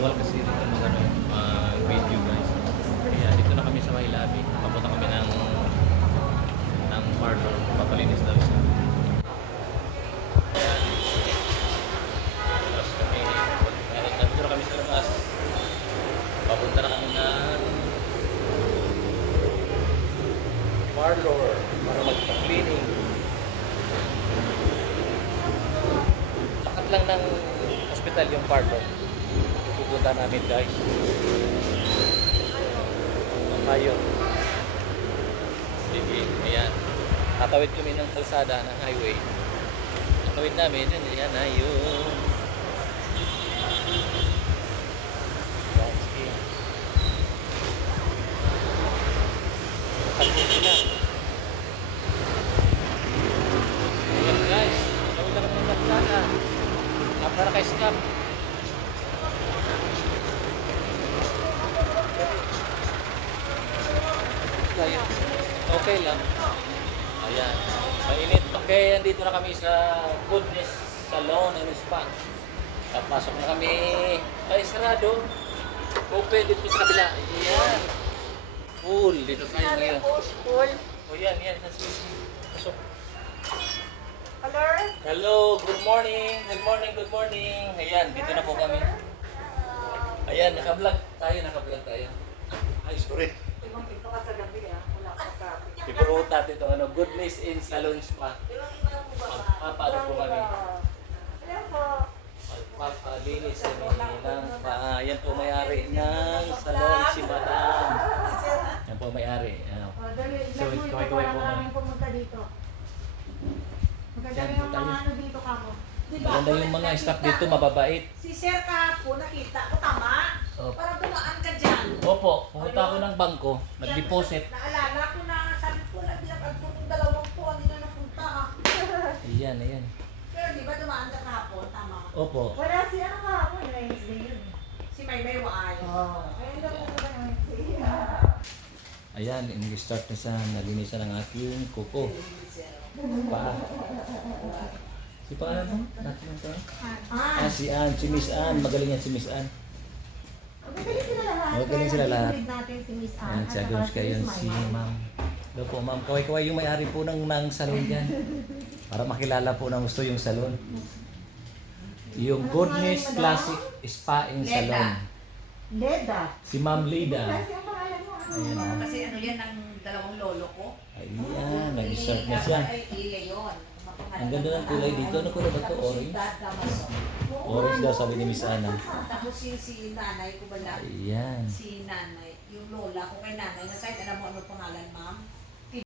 bawal kasi dito mag ano, mag video guys. Kaya dito na kami sa may lobby. Papunta kami ng ng parlor. Papalinis daw siya. Tapos kami, kami sa. Papunta na kami parlor para magpa-cleaning. Takat lang ng hospital yung parlor. Pupunta namin guys. Tayo. Sige, ayan. Tatawid kami ng kalsada ng highway. Tatawid namin, yun, ayan na yun. Ayan, guys, tatawid na kami ng kalsada. Ah, para kay stop. Kaya, okay lang. Ayan, mainit. Okay, andito na kami sa Goodness Salon and Spa. At pasok na kami. Ay, sarado. Open dito sa kabila. Ayan. Cool. Dito tayo ngayon. Cool. O yan, yan. Nasisi. Pasok. Hello? Hello, good morning. Good morning, good morning. Ayan, dito na po kami. Ayan, naka-vlog tayo, naka-vlog tayo. Ay, sorry. Ibang ito ka sa gabi ah. Wala ka traffic. Ipromote natin itong ano, Goodness in Salon Spa. Magpapaano po kami. Hello po. Magpapalinis kami ng paa. Yan po may-ari ng salon si Madam. Yan po may-ari. Ano. So, kaway-kaway para po kami. pumunta dito. Maganda Yan po yung tayo. mga ano dito kamo. Diba? Maganda yung mga staff dito, mababait. Si Sir kahapon, nakita ko, tama? Opo. Parang dumaan ka dyan. Opo, pumunta ako ng bangko, nag-deposit. Naalala ko na, sabi ko, nagbilap ko ng dalawang po, hindi na napunta ah. Ayan, ayan. Pero di ba dumaan ka kahapon, tama? Opo. Wala si ano kahapon. Wednesday yun. Si Maymay Waay. Oh. Ayun daw po ba ng? Ayan, nag-start na sa nalinisan ng aking kuko. Pa. Si paano mo? Natin ang to? Ah. Si Ann, si Miss Ann. Magaling yan si Miss Ann. Magaling sila lahat. Magaling sila lahat. nag-include natin si Miss Anne. Ayan, at siya saka doon kayo Miss si Maymay. Ma'am. Hello po, Ma'am. Kaway-kaway yung may-ari po ng, ng salon dyan. Para makilala po ng gusto yung salon. Yung Goodness Classic Spa and Leda. Salon. Leda. Si Ma'am Lida. Kasi ang pangalan mo. ano? Ayan ah. Kasi ano yan ang dalawang lolo ko. Ayan, nag-start na siya. Ay, Iya yun. Ang ganda ng kulay dito. Ano kulay ba ito? Orange? Orange daw sabi ni Miss Anna. Tapos yung si nanay ko bala. Ayan. Si nanay, yung lola ko kay nanay na side, alam mo ano pangalan, ma'am?